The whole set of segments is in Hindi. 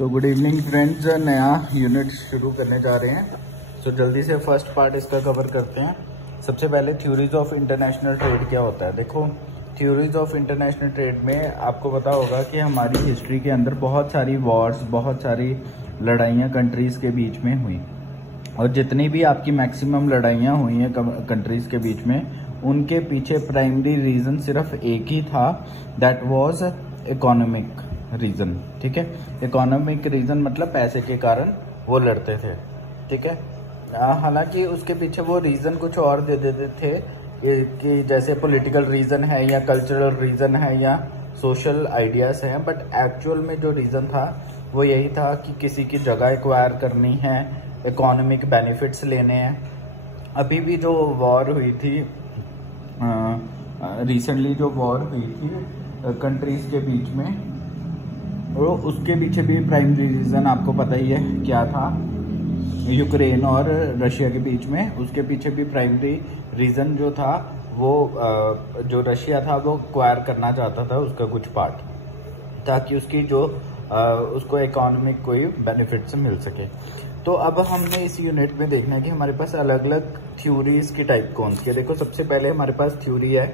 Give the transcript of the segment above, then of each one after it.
सो गुड इवनिंग फ्रेंड्स, नया यूनिट शुरू करने जा रहे हैं। सो जल्दी से फर्स्ट पार्ट इसका कवर करते हैं। सबसे पहले थ्योरीज ऑफ इंटरनेशनल ट्रेड क्या होता है। देखो, थ्योरीज ऑफ इंटरनेशनल ट्रेड में आपको पता होगा कि हमारी हिस्ट्री के अंदर बहुत सारी वॉर्स, बहुत सारी लड़ाइयाँ कंट्रीज़ के बीच में हुई, और जितनी भी आपकी मैक्सिमम लड़ाइयाँ हुई हैं कंट्रीज़ के बीच में, उनके पीछे प्राइमरी रीज़न सिर्फ एक ही था, दैट वाज इकोनॉमिक रीज़न। ठीक है, इकोनॉमिक रीज़न मतलब पैसे के कारण वो लड़ते थे। ठीक है, हालांकि उसके पीछे वो रीज़न कुछ और दे देते थे कि जैसे पॉलिटिकल रीज़न है या कल्चरल रीज़न है या सोशल आइडियाज़ हैं, बट एक्चुअल में जो रीज़न था वो यही था कि किसी की जगह एक्वायर करनी है, इकोनॉमिक बेनिफिट्स लेने हैं। अभी भी जो वॉर हुई थी, रिसेंटली जो वॉर हुई थी कंट्रीज़ के बीच में, तो उसके पीछे भी प्राइमरी रीज़न आपको पता ही है क्या था, यूक्रेन और रशिया के बीच में। उसके पीछे भी प्राइमरी रीज़न जो था वो जो रशिया था वो एक्वायर करना चाहता था उसका कुछ पार्ट, ताकि उसकी जो उसको इकोनॉमिक कोई बेनिफिट्स मिल सके। तो अब हमने इस यूनिट में देखना है कि हमारे पास अलग अलग थ्योरीज की टाइप कौन सी है। देखो, सबसे पहले हमारे पास थ्योरी है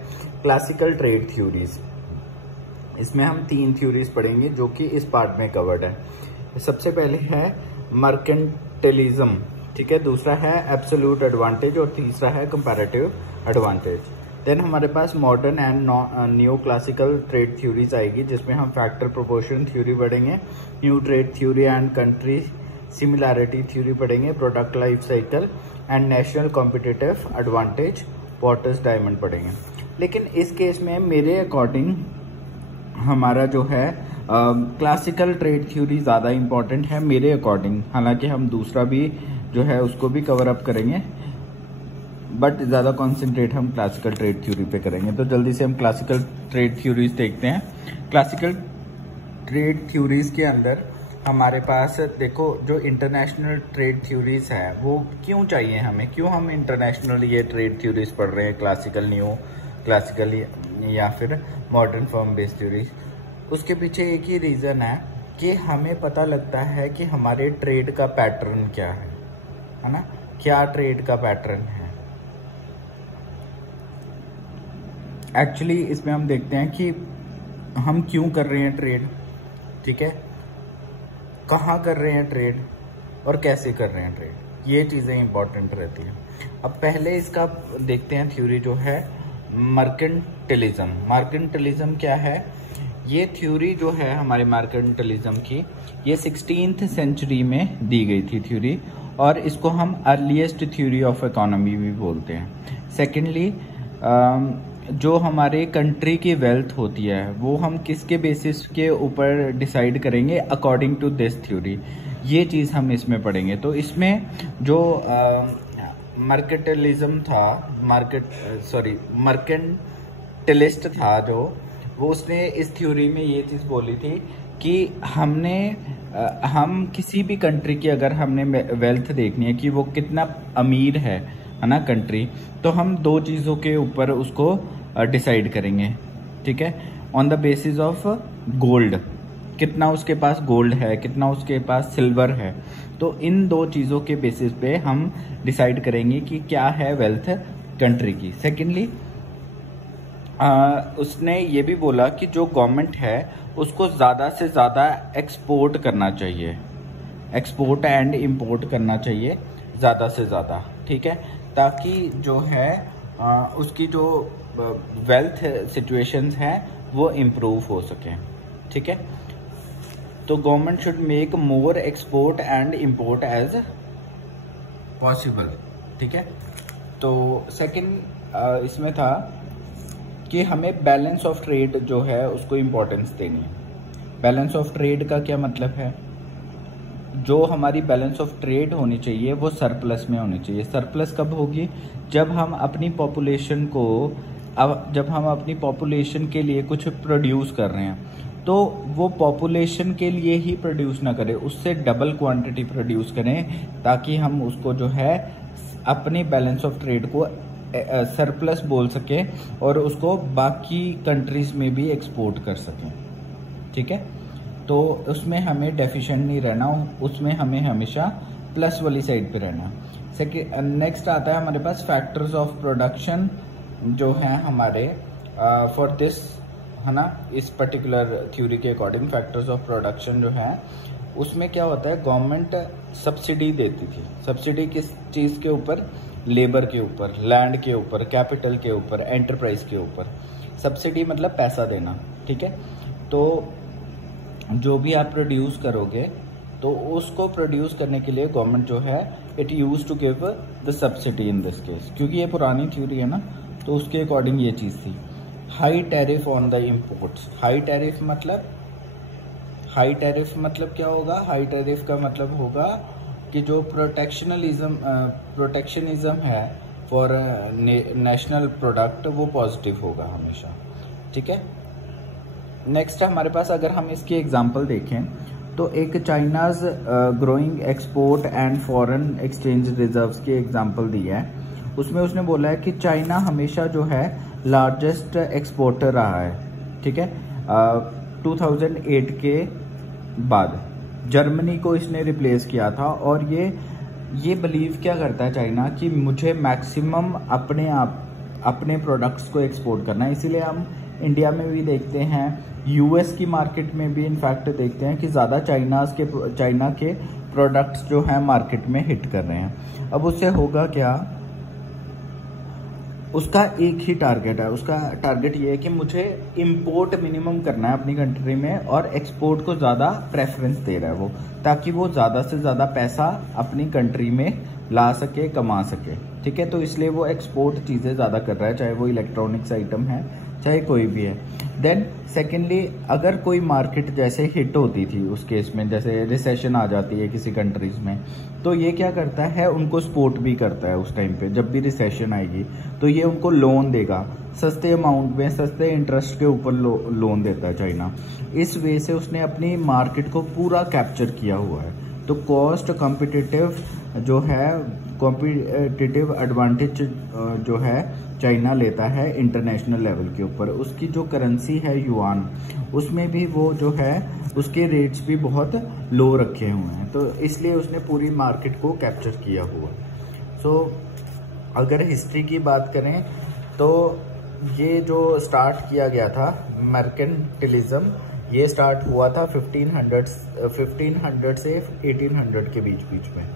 क्लासिकल ट्रेड थ्योरीज। इसमें हम 3 थ्योरीज पढ़ेंगे जो कि इस पार्ट में कवर्ड है। सबसे पहले है मर्केंटिलिज्म, ठीक है, दूसरा है एब्सोल्यूट एडवांटेज और तीसरा है कंपैरेटिव एडवांटेज। देन हमारे पास modern and new classical trade theories आएगी, जिसमें हम फैक्टर प्रोपोर्शन थ्योरी पढ़ेंगे, new trade theory and country similarity theory पढ़ेंगे, product life cycle and national competitive advantage, Porter's diamond पढ़ेंगे। लेकिन इस केस में मेरे अकॉर्डिंग हमारा जो है क्लासिकल ट्रेड थ्योरी ज़्यादा इम्पॉर्टेंट है मेरे अकॉर्डिंग। हालांकि हम दूसरा भी जो है उसको भी कवर अप करेंगे, बट ज़्यादा कॉन्सेंट्रेट हम क्लासिकल ट्रेड थ्योरी पे करेंगे। तो जल्दी से हम क्लासिकल ट्रेड थ्योरीज देखते हैं। क्लासिकल ट्रेड थ्योरीज के अंदर हमारे पास देखो, जो इंटरनेशनल ट्रेड थ्योरीज है वो क्यों चाहिए हमें, क्यों हम इंटरनेशनल ये ट्रेड थ्योरीज पढ़ रहे हैं, क्लासिकल, न्यू क्लासिकल या फिर मॉडर्न फॉर्म बेस्ड थ्योरीज। उसके पीछे एक ही रीज़न है कि हमें पता लगता है कि हमारे ट्रेड का पैटर्न क्या है ना, क्या ट्रेड का पैटर्न है। एक्चुअली इसमें हम देखते हैं कि हम क्यों कर रहे हैं ट्रेड, ठीक है, कहाँ कर रहे हैं ट्रेड और कैसे कर रहे हैं ट्रेड, ये चीज़ें इंपॉर्टेंट रहती हैं। अब पहले इसका देखते हैं थ्योरी जो है मर्केंटिलिज्म। मर्केंटिलिज्म क्या है? ये थ्योरी जो है हमारे मर्केंटिलिज्म की, ये 16th सेंचुरी में दी गई थी थ्योरी, और इसको हम अर्लीस्ट थ्योरी ऑफ इकोनॉमी भी बोलते हैं। सेकेंडली, जो हमारे कंट्री की वेल्थ होती है वो हम किसके बेसिस के ऊपर डिसाइड करेंगे, अकॉर्डिंग टू दिस थ्योरी। ये चीज़ हम इसमें पढ़ेंगे। तो इसमें जो मर्केंटिलिज्म था, मर्केंटिलिस्ट था जो, वो उसने इस थ्योरी में ये चीज़ बोली थी कि हम किसी भी कंट्री की अगर हमने वेल्थ देखनी है कि वो कितना अमीर है ना कंट्री, तो हम 2 चीज़ों के ऊपर उसको डिसाइड करेंगे। ठीक है, on the basis of gold, कितना उसके पास गोल्ड है, कितना उसके पास सिल्वर है। तो इन 2 चीज़ों के बेसिस पे हम डिसाइड करेंगे कि क्या है वेल्थ कंट्री की। सेकेंडली, उसने ये भी बोला कि जो गवर्नमेंट है उसको ज़्यादा से ज़्यादा एक्सपोर्ट करना चाहिए, एक्सपोर्ट एंड इंपोर्ट करना चाहिए ज़्यादा से ज़्यादा। ठीक है, ताकि जो है उसकी जो वेल्थ सिचुएशंस हैं वो इम्प्रूव हो सके। ठीक है, तो government should make more export and import as possible. ठीक है, तो सेकंड इसमें था कि हमें बैलेंस ऑफ ट्रेड जो है उसको इम्पोर्टेंस देनी है। बैलेंस ऑफ ट्रेड का क्या मतलब है? जो हमारी बैलेंस ऑफ ट्रेड होनी चाहिए वो सरप्लस में होनी चाहिए। सरप्लस कब होगी? जब हम अपनी पॉपुलेशन के लिए कुछ प्रोड्यूस कर रहे हैं, तो वो पॉपुलेशन के लिए ही प्रोड्यूस ना करें, उससे डबल क्वांटिटी प्रोड्यूस करें, ताकि हम उसको जो है अपने बैलेंस ऑफ ट्रेड को सरप्लस बोल सकें और उसको बाकी कंट्रीज में भी एक्सपोर्ट कर सकें। ठीक है, तो उसमें हमें डेफिशिएंट नहीं रहना, उसमें हमें हमेशा प्लस वाली साइड पे रहना। नेक्स्ट आता है हमारे पास फैक्टर्स ऑफ प्रोडक्शन जो है हमारे फॉर दिस, है ना, इस पर्टिकुलर थ्योरी के अकॉर्डिंग फैक्टर्स ऑफ प्रोडक्शन जो है उसमें क्या होता है, गवर्नमेंट सब्सिडी देती थी। सब्सिडी किस चीज़ के ऊपर? लेबर के ऊपर, लैंड के ऊपर, कैपिटल के ऊपर, एंटरप्राइज के ऊपर। सब्सिडी मतलब पैसा देना, ठीक है। तो जो भी आप प्रोड्यूस करोगे तो उसको प्रोड्यूस करने के लिए गवर्नमेंट जो है it use to give the subsidy in this case, क्योंकि ये पुरानी थ्योरी है ना, तो उसके अकॉर्डिंग ये चीज़ थी। High tariff on the imports. High tariff मतलब क्या होगा? हाई टैरिफ का मतलब होगा कि जो प्रोटेक्शनिज्म है फॉर नेशनल प्रोडक्ट वो पॉजिटिव होगा हमेशा, ठीक है। नेक्स्ट हमारे पास अगर हम इसकी एग्जांपल देखें तो एक China's growing export and foreign exchange reserves की एग्जांपल दी है। उसमें उसने बोला है कि चाइना हमेशा जो है लार्जेस्ट एक्सपोर्टर रहा है, ठीक है। 2008 के बाद जर्मनी को इसने रिप्लेस किया था, और ये बिलीव क्या करता है चाइना कि मुझे मैक्सिमम अपने प्रोडक्ट्स को एक्सपोर्ट करना है। इसीलिए हम इंडिया में भी देखते हैं, यूएस की मार्केट में भी इनफैक्ट देखते हैं कि ज़्यादा चाइना के प्रोडक्ट्स जो हैं मार्केट में हिट कर रहे हैं। अब उससे होगा क्या? उसका एक ही टारगेट है, उसका टारगेट ये है कि मुझे इंपोर्ट मिनिमम करना है अपनी कंट्री में, और एक्सपोर्ट को ज़्यादा प्रेफरेंस दे रहा है वो, ताकि वो ज़्यादा से ज़्यादा पैसा अपनी कंट्री में ला सके, कमा सके, ठीक है। तो इसलिए वो एक्सपोर्ट चीज़ें ज़्यादा कर रहा है, चाहे वो इलेक्ट्रॉनिक्स आइटम है, चाहे कोई भी है। देन सेकेंडली, अगर कोई मार्केट जैसे हिट होती थी उस केस में, जैसे रिसेशन आ जाती है किसी कंट्रीज में, तो ये क्या करता है, उनको सपोर्ट भी करता है उस टाइम पे। जब भी रिसेशन आएगी तो ये उनको लोन देगा सस्ते अमाउंट में, सस्ते इंटरेस्ट के ऊपर लोन देता है चाइना। इस वे से उसने अपनी मार्केट को पूरा कैप्चर किया हुआ है। तो कॉस्ट कॉम्पिटिटिव जो है, कॉम्पिटिटिव एडवांटेज जो है चाइना लेता है इंटरनेशनल लेवल के ऊपर। उसकी जो करेंसी है युआन, उसमें भी वो जो है उसके रेट्स भी बहुत लो रखे हुए हैं, तो इसलिए उसने पूरी मार्केट को कैप्चर किया हुआ। सो अगर हिस्ट्री की बात करें तो ये जो स्टार्ट किया गया था मर्केंटिलिज्म, ये स्टार्ट हुआ था 1500 से 1800 के बीच में,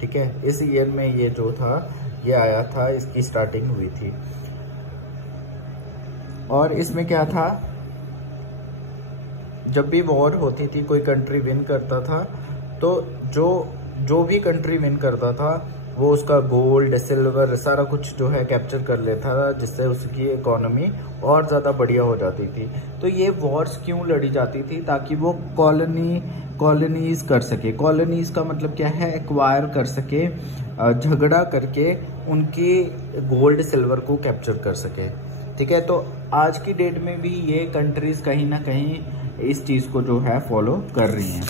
ठीक है। इस ईयर में ये जो था ये आया था, इसकी स्टार्टिंग हुई थी। और इसमें क्या था, जब भी वॉर होती थी, कोई कंट्री विन करता था, तो जो भी कंट्री विन करता था वो उसका गोल्ड, सिल्वर, सारा कुछ जो है कैप्चर कर लेता था, जिससे उसकी इकोनॉमी और ज़्यादा बढ़िया हो जाती थी। तो ये वॉर्स क्यों लड़ी जाती थी? ताकि वो कॉलोनीज कर सके। कॉलोनीज का मतलब क्या है? एक्वायर कर सके, झगड़ा करके उनकी गोल्ड सिल्वर को कैप्चर कर सके, ठीक है। तो आज की डेट में भी ये कंट्रीज कहीं ना कहीं इस चीज़ को जो है फॉलो कर रही हैं।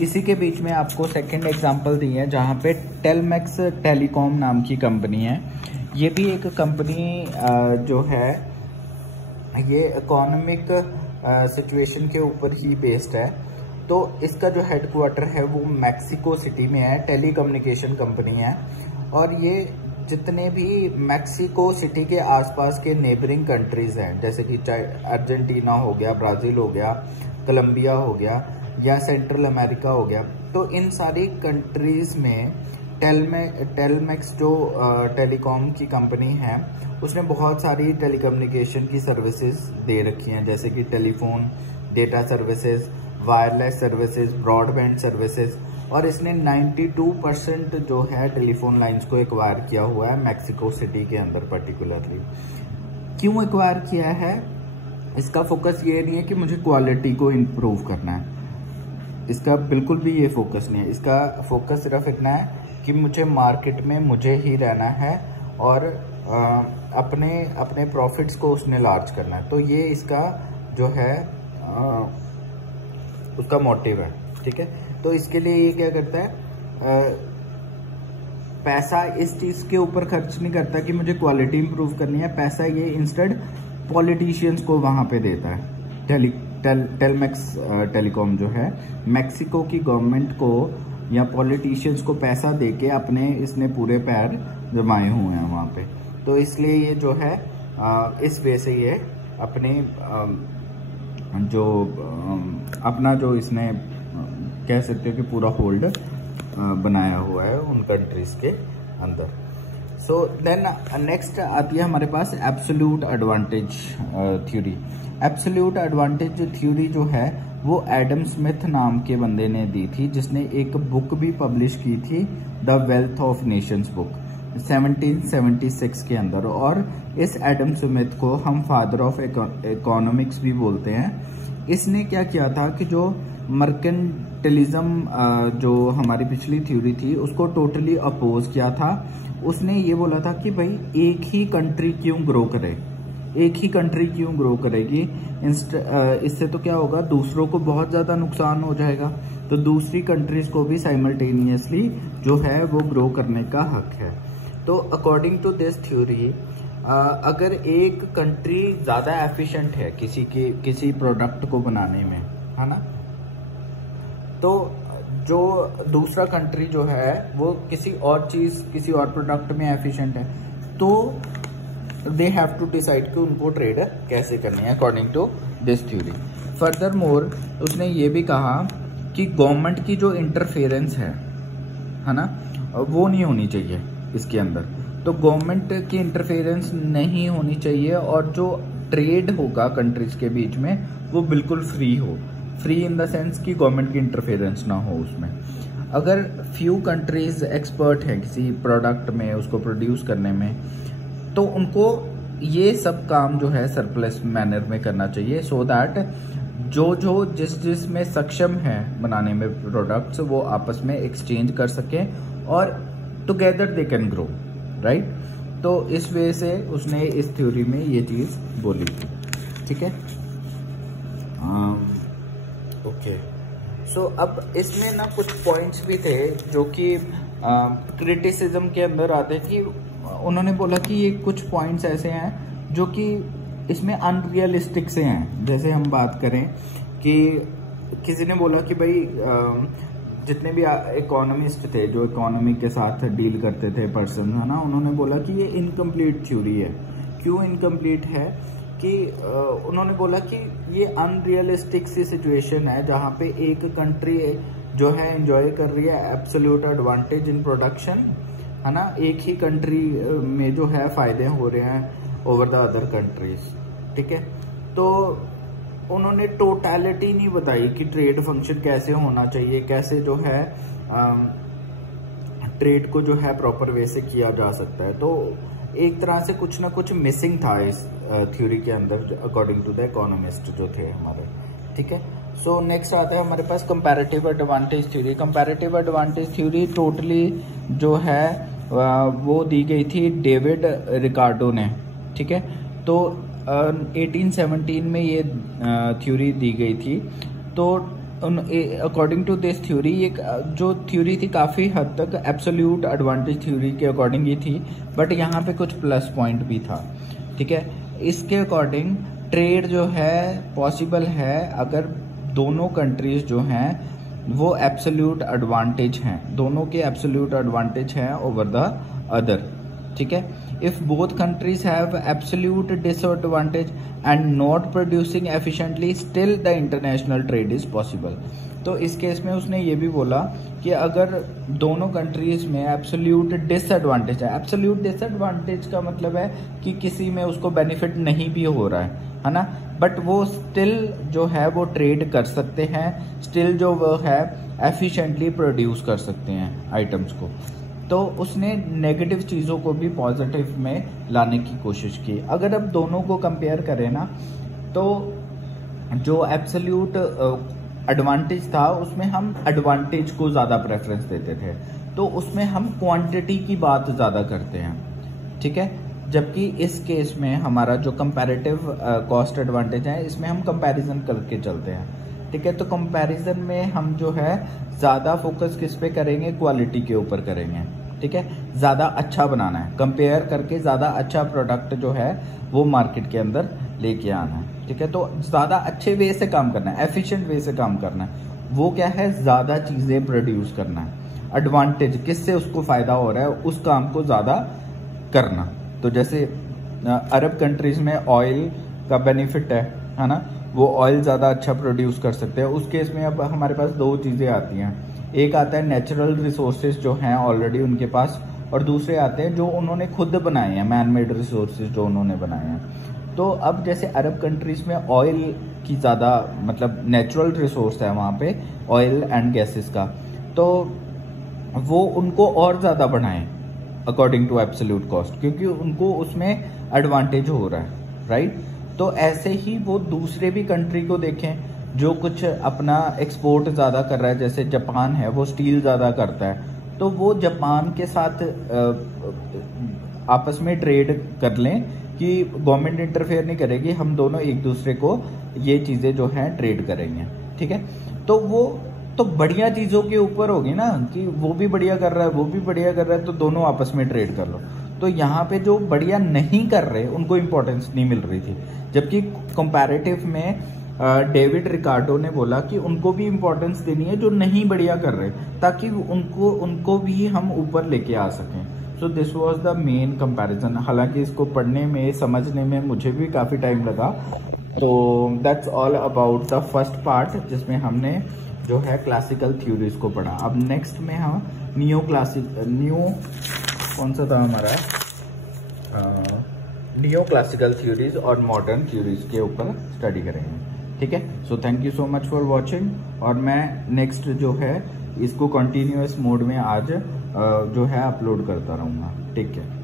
इसी के बीच में आपको सेकंड एग्जांपल दी है, जहाँ पे टेलमैक्स टेलीकॉम नाम की कंपनी है। ये भी एक कंपनी जो है ये इकोनॉमिक सिचुएशन के ऊपर ही बेस्ड है। तो इसका जो हेडक्वार्टर है वो मैक्सिको सिटी में है, टेलीकम्युनिकेशन कंपनी है। और ये जितने भी मैक्सिको सिटी के आसपास के नेबरिंग कंट्रीज हैं, जैसे कि अर्जेंटीना हो गया, ब्राज़ील हो गया, कोलंबिया हो गया, या सेंट्रल अमेरिका हो गया, तो इन सारी कंट्रीज में टेलमैक्स जो टेलीकॉम की कंपनी है उसने बहुत सारी टेलीकम्युनिकेशन की सर्विसेज दे रखी हैं, जैसे कि telephone, data services, wireless services, broadband services. और इसने 92% जो है टेलीफोन लाइंस को एक्वायर किया हुआ है मैक्सिको सिटी के अंदर पर्टिकुलरली। क्यों एक्वायर किया है? इसका फोकस ये नहीं है कि मुझे क्वालिटी को इम्प्रूव करना है, इसका बिल्कुल भी ये फोकस नहीं है। इसका फोकस सिर्फ इतना है कि मुझे मार्केट में मुझे ही रहना है और अपने प्रॉफिट्स को उसने लार्ज करना है। तो ये इसका जो है उसका मोटिव है, ठीक है। तो इसके लिए ये क्या करता है, पैसा इस चीज़ के ऊपर खर्च नहीं करता कि मुझे क्वालिटी इंप्रूव करनी है, पैसा ये इंस्टेड पॉलिटिशियंस को वहाँ पे देता है, टेलमेक्स टेलीकॉम जो है मैक्सिको की गवर्नमेंट को या पॉलिटिशियंस को पैसा देके अपने इसने पूरे पैर जमाए हुए हैं वहाँ पे। तो इसलिए ये जो है इस वे से ये अपने अपना जो इसने कह सकते हो कि पूरा होल्ड बनाया हुआ है उन कंट्रीज के अंदर। सो देन नेक्स्ट आती है हमारे पास absolute advantage theory. Absolute advantage theory जो है वो एडम स्मिथ नाम के बंदे ने दी थी, जिसने एक बुक भी पब्लिश की थी, the wealth of Nations book 1776 के अंदर। और इस एडम स्मिथ को हम फादर ऑफ इकोनॉमिक्स भी बोलते हैं। इसने क्या किया था कि जो मर्केंटिलिज्म जो हमारी पिछली थ्योरी थी उसको टोटली अपोज किया था। उसने ये बोला था कि भाई एक ही कंट्री क्यों ग्रो करे, एक ही कंट्री क्यों ग्रो करेगी, इससे तो क्या होगा, दूसरों को बहुत ज्यादा नुकसान हो जाएगा। तो दूसरी कंट्रीज को भी साइमल्टेनियसली जो है वो ग्रो करने का हक है। तो अकॉर्डिंग टू दिस थ्योरी अगर एक कंट्री ज्यादा एफिशिएंट है किसी प्रोडक्ट को बनाने में, है ना, तो जो दूसरा कंट्री जो है वो किसी और प्रोडक्ट में एफिशिएंट है, तो दे हैव टू डिसाइड कि उनको ट्रेड कैसे करनी है according to this theory. Furthermore उसने ये भी कहा कि गवर्नमेंट की जो इंटरफेरेंस है ना, वो नहीं होनी चाहिए इसके अंदर। तो गवर्नमेंट की इंटरफेरेंस नहीं होनी चाहिए और जो ट्रेड होगा कंट्रीज के बीच में वो बिल्कुल फ्री हो। फ्री इन द सेंस कि गवर्नमेंट की इंटरफेरेंस ना हो उसमें। अगर फ्यू कंट्रीज एक्सपर्ट हैं किसी प्रोडक्ट में उसको प्रोड्यूस करने में, तो उनको ये सब काम जो है सरप्लस मैनर में करना चाहिए, सो दैट जो जिस में सक्षम है बनाने में प्रोडक्ट्स वो आपस में एक्सचेंज कर सकें और together they can grow, right. तो इस वजह से उसने इस थ्योरी में ये चीज बोली थी, ठीक है। ओके, सो अब इसमें ना कुछ पॉइंट्स भी थे जो कि क्रिटिसिज्म के अंदर आते कि उन्होंने बोला कि ये कुछ पॉइंट्स ऐसे हैं जो कि इसमें अनरियलिस्टिक से हैं। जैसे हम बात करें कि किसी ने बोला कि भाई जितने भी इकोनॉमिस्ट थे जो इकोनॉमी के साथ डील करते थे पर्सन, है ना, उन्होंने बोला कि ये इनकम्प्लीट थ्योरी है। क्यों इनकम्प्लीट है कि उन्होंने बोला कि ये अनरियलिस्टिक सी सिचुएशन है जहाँ पे एक कंट्री जो है एंजॉय कर रही है एब्सोल्यूट एडवांटेज इन प्रोडक्शन, है ना, एक ही कंट्री में जो है फायदे हो रहे हैं ओवर द अदर कंट्रीज, ठीक है। तो उन्होंने टोटलिटी नहीं बताई कि ट्रेड फंक्शन कैसे होना चाहिए, कैसे जो है ट्रेड को जो है प्रॉपर वे से किया जा सकता है। तो एक तरह से कुछ ना कुछ मिसिंग था इस थ्योरी के अंदर अकॉर्डिंग टू द इकोनॉमिस्ट जो थे हमारे, ठीक है। सो नेक्स्ट आता है हमारे पास comparative advantage theory. Comparative advantage theory totally जो है वो दी गई थी डेविड रिकार्डो ने, ठीक है। तो 1817 में ये थ्योरी दी गई थी। तो अकॉर्डिंग टू दिस थ्योरी ये जो थ्योरी थी काफ़ी हद तक एब्सोल्यूट एडवांटेज थ्योरी के अकॉर्डिंग ही थी, बट यहाँ पे कुछ प्लस पॉइंट भी था, ठीक है। इसके अकॉर्डिंग ट्रेड जो है पॉसिबल है अगर दोनों कंट्रीज जो हैं वो एब्सोल्यूट एडवांटेज हैं, दोनों के एब्सोल्यूट एडवांटेज हैं ओवर द अदर, ठीक है। If both countries have absolute disadvantage and not producing efficiently, still the international trade is possible. तो इस केस में उसने ये भी बोला कि अगर दोनों कंट्रीज में एब्सोल्यूट डिसएडवांटेज है, एब्सोल्यूट डिसएडवांटेज का मतलब है कि किसी में उसको बेनिफिट नहीं भी हो रहा है ना, बट वो स्टिल जो है वो ट्रेड कर सकते हैं, स्टिल जो वो है एफिशिएंटली प्रोड्यूस कर सकते हैं आइटम्स को। तो उसने नेगेटिव चीज़ों को भी पॉजिटिव में लाने की कोशिश की। अगर अब दोनों को कंपेयर करें ना, तो जो एब्सोल्यूट एडवांटेज था उसमें हम एडवांटेज को ज़्यादा प्रेफरेंस देते थे, तो उसमें हम क्वांटिटी की बात ज़्यादा करते हैं, ठीक है। जबकि इस केस में हमारा जो कंपैरेटिव कॉस्ट एडवांटेज है इसमें हम कंपैरिजन करके चलते हैं, ठीक है। तो कंपैरिजन में हम जो है ज़्यादा फोकस किस पे करेंगे, क्वालिटी के ऊपर करेंगे, ठीक है। ज़्यादा अच्छा बनाना है, कंपेयर करके ज़्यादा अच्छा प्रोडक्ट जो है वो मार्केट के अंदर लेके आना है, ठीक है। तो ज्यादा अच्छे वे से काम करना है, एफिशिएंट वे से काम करना है। वो क्या है, ज्यादा चीजें प्रोड्यूस करना है, एडवांटेज किससे उसको फायदा हो रहा है उस काम को ज्यादा करना। तो जैसे अरब कंट्रीज में ऑयल का बेनिफिट है ना, वो ऑयल ज्यादा अच्छा प्रोड्यूस कर सकते हैं। उस केस में अब हमारे पास दो चीजें आती हैं, एक आता है नेचुरल रिसोर्सेज जो हैं ऑलरेडी उनके पास, और दूसरे आते हैं जो उन्होंने खुद बनाए हैं, मैन मेड रिसोर्सेज जो उन्होंने बनाए हैं। तो अब जैसे अरब कंट्रीज में ऑयल की ज़्यादा मतलब नेचुरल रिसोर्स है वहाँ पे, ऑयल एंड गैसेस का, तो वो उनको और ज़्यादा बढ़ाएं अकॉर्डिंग टू एब्सोल्यूट कॉस्ट, क्योंकि उनको उसमें एडवांटेज हो रहा है, राइट। तो ऐसे ही वो दूसरे भी कंट्री को देखें जो कुछ अपना एक्सपोर्ट ज़्यादा कर रहा है, जैसे जापान है वो स्टील ज़्यादा करता है, तो वो जापान के साथ आपस में ट्रेड कर लें कि गवर्नमेंट इंटरफेयर नहीं करेगी, हम दोनों एक दूसरे को ये चीज़ें जो हैं ट्रेड करेंगे, ठीक है। तो वो तो बढ़िया चीज़ों के ऊपर होगी ना, कि वो भी बढ़िया कर रहा है वो भी बढ़िया कर रहा है, तो दोनों आपस में ट्रेड कर लो। तो यहाँ पे जो बढ़िया नहीं कर रहे उनको इम्पोर्टेंस नहीं मिल रही थी, जबकि कंपैरेटिव में डेविड रिकार्डो ने बोला कि उनको भी इम्पोर्टेंस देनी है जो नहीं बढ़िया कर रहे, ताकि उनको भी हम ऊपर लेके आ सकें। So this was the main comparison. हालांकि इसको पढ़ने में समझने में मुझे भी काफ़ी टाइम लगा। तो that's all about the first part, जिसमें हमने जो है क्लासिकल थ्योरीज को पढ़ा। अब नेक्स्ट में हम न्यू कौन सा था हमारा, न्यू क्लासिकल थ्योरीज और मॉडर्न थ्योरीज के ऊपर स्टडी करेंगे, ठीक है। So thank you so much for watching, और मैं नेक्स्ट जो है इसको कंटिन्यूअस मोड में आज जो है अपलोड करता रहूँगा, ठीक है।